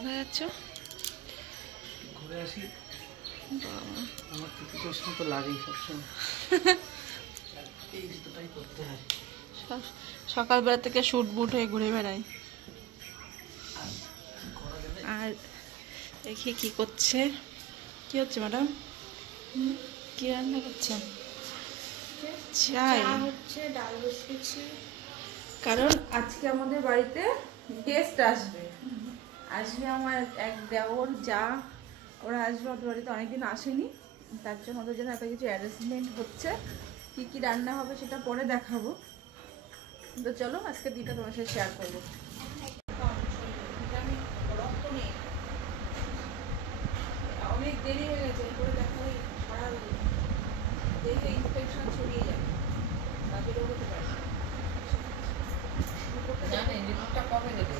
কোথায় যাচ্ছ? ঘুরে আসি। আমার তো চশমা তো লাগেই সবসময়, এই জুতোটাই করতে হয়। সকালবেলা থেকে শুট বুট হয়ে ঘুরে বেড়াই। আর দেখি কি করছে, কি হচ্ছে ম্যাডাম? কি রান্না করছেন? চাই হচ্ছে, ডাল বসিয়েছি। কারণ আজকে আমাদের বাড়িতে গেস্ট আসবে। আমার এক দেওর যা, ওরা আসবে আমাদের বাড়িতে, অনেকদিন আসেনি। তার জন্য ওদের জন্য একটা কিছু অ্যারেঞ্জমেন্ট হচ্ছে। কি কি রান্না হবে সেটা পরে দেখাবো। তো চলো আজকে দিনটা তোমার সাথে শেয়ার করবো। অনেক দেরি হয়ে গেছে, করে দেখো সারা দেখে ইনফেকশন ছড়িয়ে যাবে, বাকিটাও হতে পারে। জানে রিপোর্টটা কবে দেবে?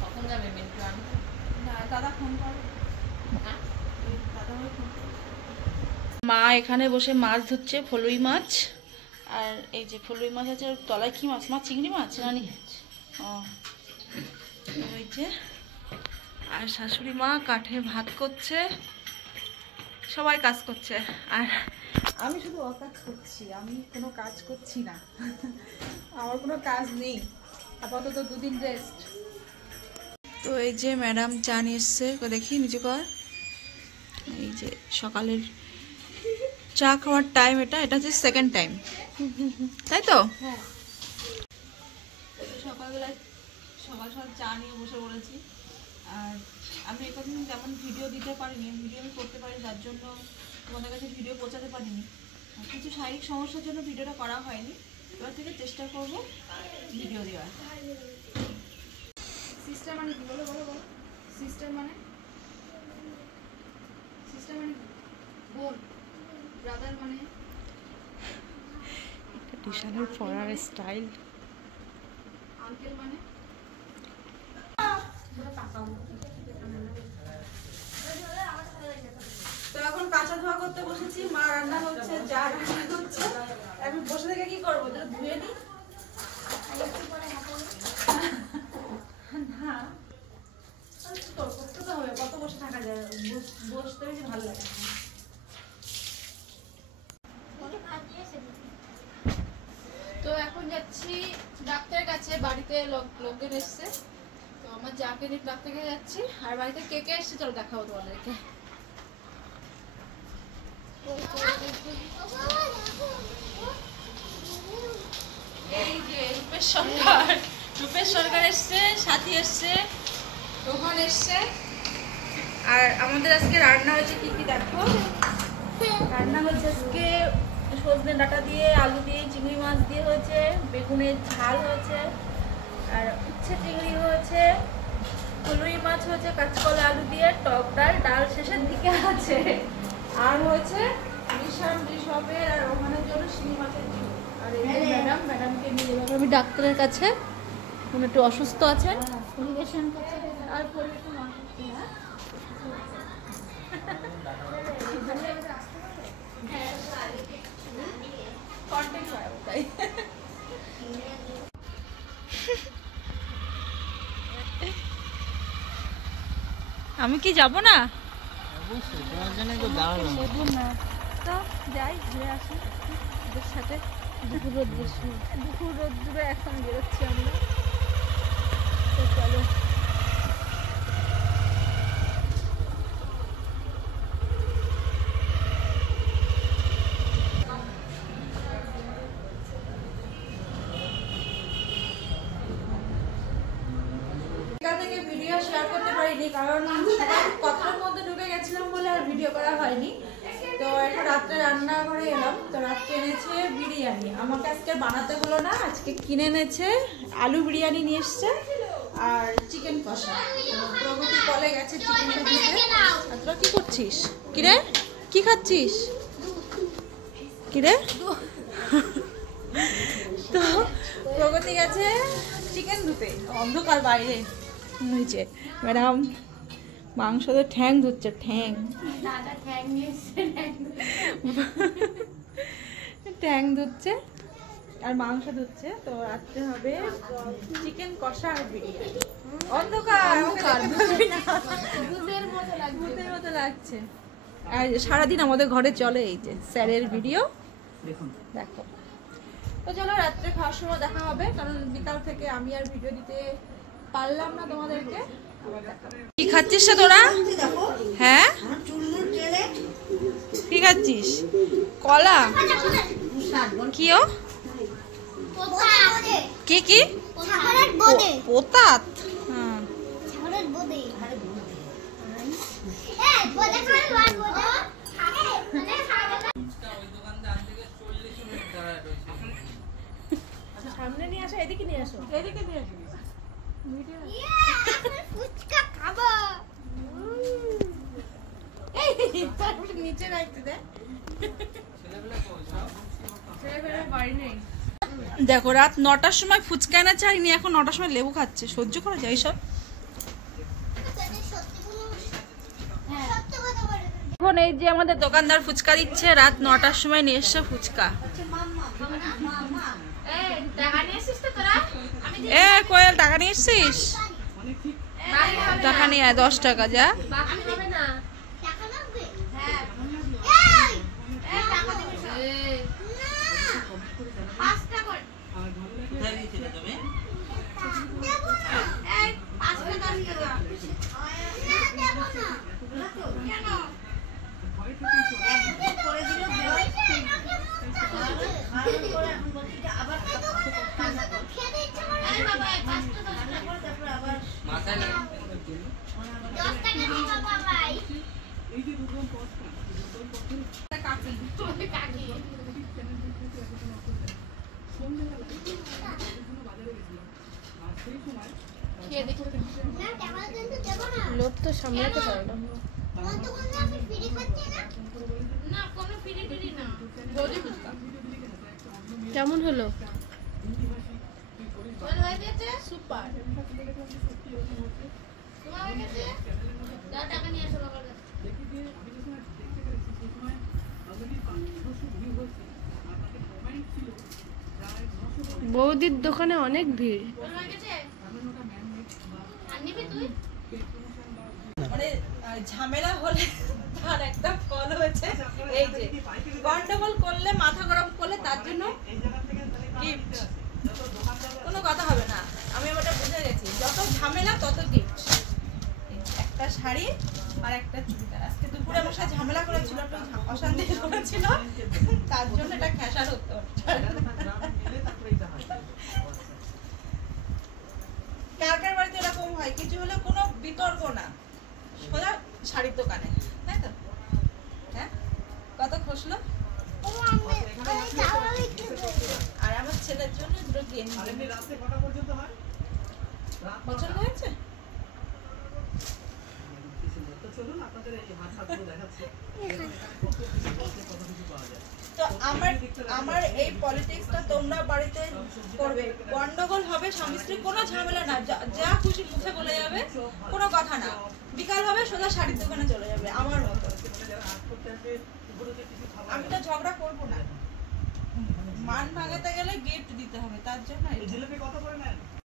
কখন যাবে মিন্টু আনতে? না, দাদা ফোন করো। হ্যাঁ, দাদা ফোন করো। মা এখানে বসে মাছ ধরছে, ফলুই মাছ। আর এই যে ফলুই মাছ আছে, তলায় কি মাছ? মা চিংড়ি মাছ রানি। ও ওই যে, আর শাশুড়ি মা কাঠে ভাত করছে, সবাই কাজ করছে। আর আমি শুধু অকাজ করছি, আমি কোনো কাজ করছি না। আমার কোনো কাজ নেই, আপাতত দুদিন রেস্ট। তো এই যে ম্যাডাম চা নিয়ে এসছে, দেখি নিচে কর। এই যে সকালের চা খাওয়ার টাইম, এটা হচ্ছে সেকেন্ড টাইম, তাই তো? হ্যাঁ। সকালবেলায় সকাল সকাল চা নিয়ে বসে পড়েছি। আর আমি এখন তেমন ভিডিও দিতে পারিনি, ভিডিও আমি করতে পারি, যার জন্য তোমাদের কাছে ভিডিও পৌঁছাতে পারিনি। কিছু শারীরিক সমস্যার জন্য ভিডিওটা করা হয়নি। এবার থেকে চেষ্টা করব ভিডিও দেওয়ার। সিস্টার মানে কি? বলো বলো বলো। সিস্টার মানে বোন, ব্রাদার মানে টিশানের পরার স্টাইল। আঙ্কেল মানে তো এখন কাঁচা ধোয়া করতে বসেছি, মা রান্না হচ্ছে, যা রান্না হচ্ছে। এখন বসে থেকে কি করবো? ধুয়ে নি না, করতে তো হবে, কত বসে থাকা যায়? বসতে বেশি ভালো লাগে। তো এখন যাচ্ছি ডাক্তারের কাছে, বাড়িতে লোকজন এসছে। তো আমার যাকে নিয়ে ডাক্তারের কাছে যাচ্ছি, আর বাড়িতে কে কে এসছে চলো দেখাবো তোমাদেরকে। এই যে রূপেশ সরকার এসছে, সাথী এসছে, রোহন এসছে। আর আমাদের আজকে রান্না হয়েছে কি কি দেখো। রান্না হচ্ছে আজকে সজনে ডাঁটা দিয়ে, আলু দিয়ে, চিংড়ি মাছ দিয়ে হয়েছে, বেগুনের ঝাল হয়েছে, আর উচ্ছে চিংড়ি হয়েছে, ফলুই মাছ হয়েছে, কাঁচকলা আলু দিয়ে, টক ডাল, ডাল শেষের দিকে আছে। আর হয়েছে ঋষভের আর রোহানের জন্য শিঙি মাছের ঝোল। আর এই যে ম্যাডামকে নিয়ে যাবো আমি ডাক্তারের কাছে, উনি একটু অসুস্থ আছেন। পরিবেশন করছে আর পরিবেশন আমি কি যাব না? অবশ্যই তোমার জন্য তো দাঁড়ালাম। তো যাই, ঘুরে আসি ওদের সাথে। দুপুর রোদ্দুরে এখন বেরোচ্ছি আমরা। তো চলো। থেকে ভিডিও শেয়ার করতে পারিনি, কারণ সবাই কথার মধ্যে ঢুকে গেছিলাম বলে আর ভিডিও করা হয়নি। তো এখন রাত্রে রান্নাঘরে এলাম, তো রাত্রে এনেছে বিরিয়ানি। আমাকে আজকে বানাতে হলো না, আজকে কিনে এনেছে, আলু বিরিয়ানি নিয়ে এসছে আর চিকেন কষা। প্রগতি কলে গেছে চিকেনটা দিতে। আর তোরা কি করছিস? কিরে কি খাচ্ছিস? কিরে? তো প্রগতি গেছে চিকেন ধুতে, অন্ধকার বাইরে হয়েছে। ম্যাডাম মাংস তো ঠ্যাং ধুচ্ছে, ঠ্যাং ধুচ্ছে আর মাংস ধুচ্ছে। তো রাত্রে হবে চিকেন কষা আর বিরিয়ানি। অন্ধকার অন্ধকার, আমাকে দেখতে পারবি না। ভূতের মতো লাগছে। ভূতের মতো লাগছে। আর সারাদিন আমাদের ঘরে চলে এই যে স্যারের ভিডিও দেখুন দেখো। তো চলো রাত্রে খাওয়ার সময় দেখা হবে, কারণ বিকাল থেকে আমি আর ভিডিও দিতে পারলাম না তোমাদেরকে। কি খাচ্ছিস তোরা? হ্যাঁ কি খাচ্ছিস? কলা? কিও কি কি? পোতাত? হ্যাঁ। সামনে নিয়ে আসো, এদিকে নিয়ে আসো। এদিকে দিয়ে আসবি। তারপরে নিচে রাখতে দে। ছেলেবেলা বাড়ি নেই। দেখো রাত 9টার সময় ফুচকা এনে চাইনি, এখন 9টার সময় লেবু খাচ্ছে। সহ্য করা যায় সব? এখন এই যে আমাদের দোকানদার ফুচকা দিচ্ছে, রাত 9টার সময় নিয়ে এসছে ফুচকা। টাকা নিয়ে এসেছিস তো তোরা? এ কোয়েল টাকা নিয়ে এসছিস? টাকা নিয়ে আয়, 10 টাকা যা। বাকি হবে না। হ্যাঁ। এই টাকা দিবি সব। 5 টাকা করে। কোথায় দিয়েছিলে তুমি? এই 5 টাকা নিয়ে যা। কেন? করে দিল দেওয়া। আরে বাবা 5 টাকা করে তারপর আবার মাথায় লাগে। কাকি। খেয়ে দেখি। লোভ তো সামলাতে পারো না। না কোনো ফিরি টিরি না। বৌদি ফুচকা। কেমন হলো? ভালো হয়ে গেছে? সুপার। তোমার হয়ে গেছে? দাও টাকা নিয়ে আসো বাবার কাছে। বৌদির দোকানে অনেক ভিড়। ভালো হয়ে গেছে? আর নিবি তুই? মানে ঝামেলা হলে তার একটা ফল হয়েছে এই যে গন্ডগোল করলে, মাথা গরম করলে তার জন্য গিফট। কোনো কথা হবে না, আমি ওটা বুঝে গেছি। যত ঝামেলা তত গিফট। একটা শাড়ি আর একটা চুড়িদার। আজকে দুপুরে আমার সাথে ঝামেলা করেছিল, একটু অশান্তি করেছিল, তার জন্য এটা খেসার হতো। কার কার বাড়িতে এরকম হয়? কিছু হলে কোনো বিতর্ক না, সোজা শাড়ির দোকানে, তাই তো? হ্যাঁ, কত খসলো। আর আমার ছেলের জন্য দুটো গেঞ্জি। পছন্দ হয়েছে? তো আমার এই পলিটিক্সটা তোমরা বাড়িতে করবে। গন্ডগোল হবে, স্বামী স্ত্রী কোনো ঝামেলা না, যা খুশি মুখে বলে যাবে, কোনো কথা না। বিকাল হবে সোজা শাড়ির দোকানে চলে যাবে আমার মতো। আমি তো ঝগড়া করবো না। মান ভাঙাতে গেলে গিফট দিতে হবে, তার জন্য জিলাপি কত করে নেন?